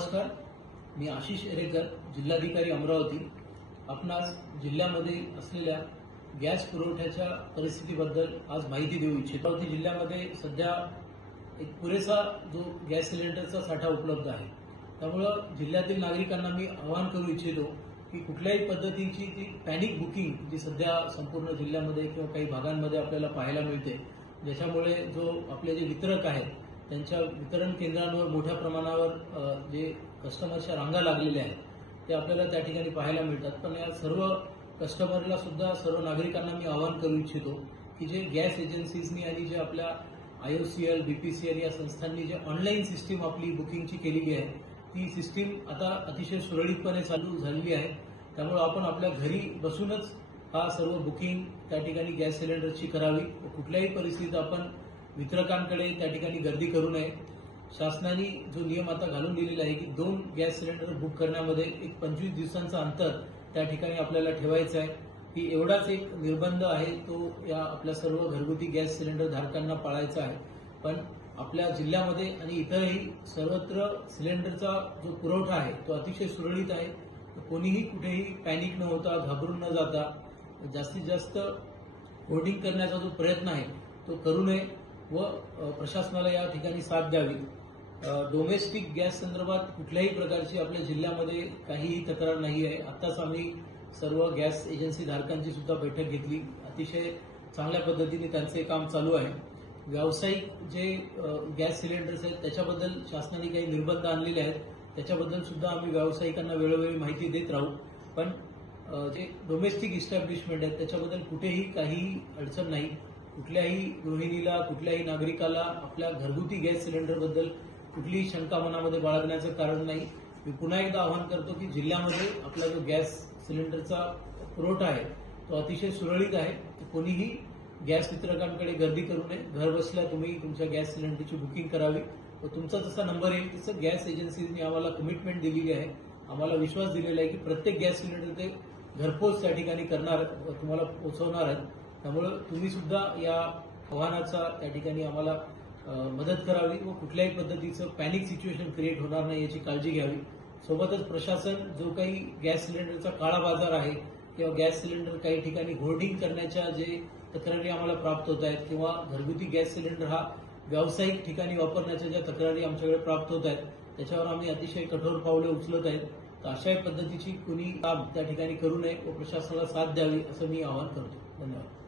नमस्कार, मी आशिष एरेकर, जिल्हाधिकारी अमरावती. आपणास जिल्ह्यामध्ये असलेल्या गॅस पुरवठ्याच्या परिस्थितीबद्दल आज माहिती देऊ इच्छितो. अमरावती जिल्ह्यामध्ये सध्या एक पुरेसा जो गॅस सिलेंडरचा साठा उपलब्ध आहे. त्यामुळे जिल्ह्यातील नागरिकांना मी आवाहन करू इच्छितो की कुठल्याही पद्धतीची ती पॅनिक बुकिंग जी सध्या संपूर्ण जिल्ह्यामध्ये किंवा काही भागांमध्ये आपल्याला पाहायला मिळते, ज्याच्यामुळे जो आपले जे वितरक आहेत त्यांच्या वितरण केंद्रांवर मोठ्या प्रमाणावर जे कस्टमरच्या रांगा लागलेल्या आहेत ते आपल्याला त्या ठिकाणी पाहायला मिळतात. पण या सर्व कस्टमरला सुद्धा, सर्व नागरिकांना मी आवाहन करू इच्छितो की जे गॅस एजन्सीजनी आणि जे आपल्या IOCL, BPCL या संस्थांनी जे ऑनलाईन सिस्टीम आपली बुकिंगची केलेली आहे ती सिस्टीम आता अतिशय सुरळीतपणे चालू झालेली आहे. त्यामुळे आपण आपल्या घरी बसूनच हा सर्व बुकिंग त्या ठिकाणी गॅस सिलेंडरची करावी. कुठल्याही परिस्थितीत आपण वितरकांकडे त्या ठिकाणी गर्दी करू नये. शासनाने जो नियम आता घालून दिलेला आहे की 2 गॅस सिलेंडर बुक करण्यामध्ये एक 25 दिवसांचं अंतर त्या ठिकाणी आपल्याला ठेवायचं आहे. की एवढाच एक निर्बंध आहे तो या आपल्या सर्व घरगुती गॅस सिलेंडर धारकांना पाळायचा आहे. पण आपल्या जिल्ह्यामध्ये आणि इतरही सर्वत्र सिलेंडरचा जो पुरवठा आहे तो अतिशय सुरळीत आहे. कोणीही कुठेही पॅनिक न होता, घाबरून न जाता जास्तीत जास्त होर्डिंग करण्याचा जो प्रयत्न आहे तो करू नये व प्रशासनाला या ठिकाणी साथ द्यावी. डोमेस्टिक गॅस संदर्भात कुठल्याही प्रकारची आपल्या जिल्ह्यामध्ये काहीही तक्रार नाही आहे. आत्ताच आम्ही सर्व गॅस एजन्सी धारकांची सुद्धा बैठक घेतली. अतिशय चांगल्या पद्धतीने त्यांचे काम चालू आहे. व्यावसायिक जे गॅस सिलेंडर्स आहेत त्याच्याबद्दल शासनाने काही निर्बंध आणलेले आहेत, त्याच्याबद्दल सुद्धा आम्ही व्यावसायिकांना वेळोवेळी माहिती देत राहू. पण जे डोमेस्टिक इस्टॅब्लिशमेंट आहेत त्याच्याबद्दल कुठेही काहीही अडचण नाही. कुठल्याही गृहिणीला, कुठल्याही नागरिकाला आपल्या घरगुती गॅस सिलेंडरबद्दल कुठलीही शंका मनामध्ये बाळगण्याचं कारण नाही. मी पुन्हा एकदा आवाहन करतो की जिल्ह्यामध्ये आपला जो गॅस सिलेंडरचा पुरवठा आहे तो अतिशय सुरळीत आहे. कोणीही गॅस वितरकांकडे गर्दी करू नये. घर बसल्या तुम्ही तुमच्या गॅस सिलेंडरची बुकिंग करावी व तुमचा जसा नंबर येईल तसं गॅस एजन्सीने आम्हाला कमिटमेंट दिलेली आहे, आम्हाला विश्वास दिलेला आहे की प्रत्येक गॅस सिलेंडर ते घरपोच त्या ठिकाणी करणार, तुम्हाला पोहोचवणार आहेत. त्यामुळे तुम्ही सुद्धा या आव्हानाचा त्या ठिकाणी आम्हाला मदत करावी व कुठल्याही पद्धतीचं पॅनिक सिच्युएशन क्रिएट होणार नाही याची काळजी घ्यावी. सोबतच प्रशासन जो काही गॅस सिलेंडरचा काळा बाजार आहे किंवा गॅस सिलेंडर काही ठिकाणी होर्डिंग करण्याच्या जे तक्रारी आम्हाला प्राप्त होत आहेत किंवा घरगुती गॅस सिलेंडर हा व्यावसायिक ठिकाणी वापरण्याच्या ज्या तक्रारी आमच्याकडे प्राप्त होत आहेत त्याच्यावर आम्ही अतिशय कठोर पावले उचलत आहेत. तर अशा पद्धतीची कुणी काम त्या ठिकाणी करू नये व प्रशासनाला साथ द्यावी असं मी आवाहन करतो. धन्यवाद.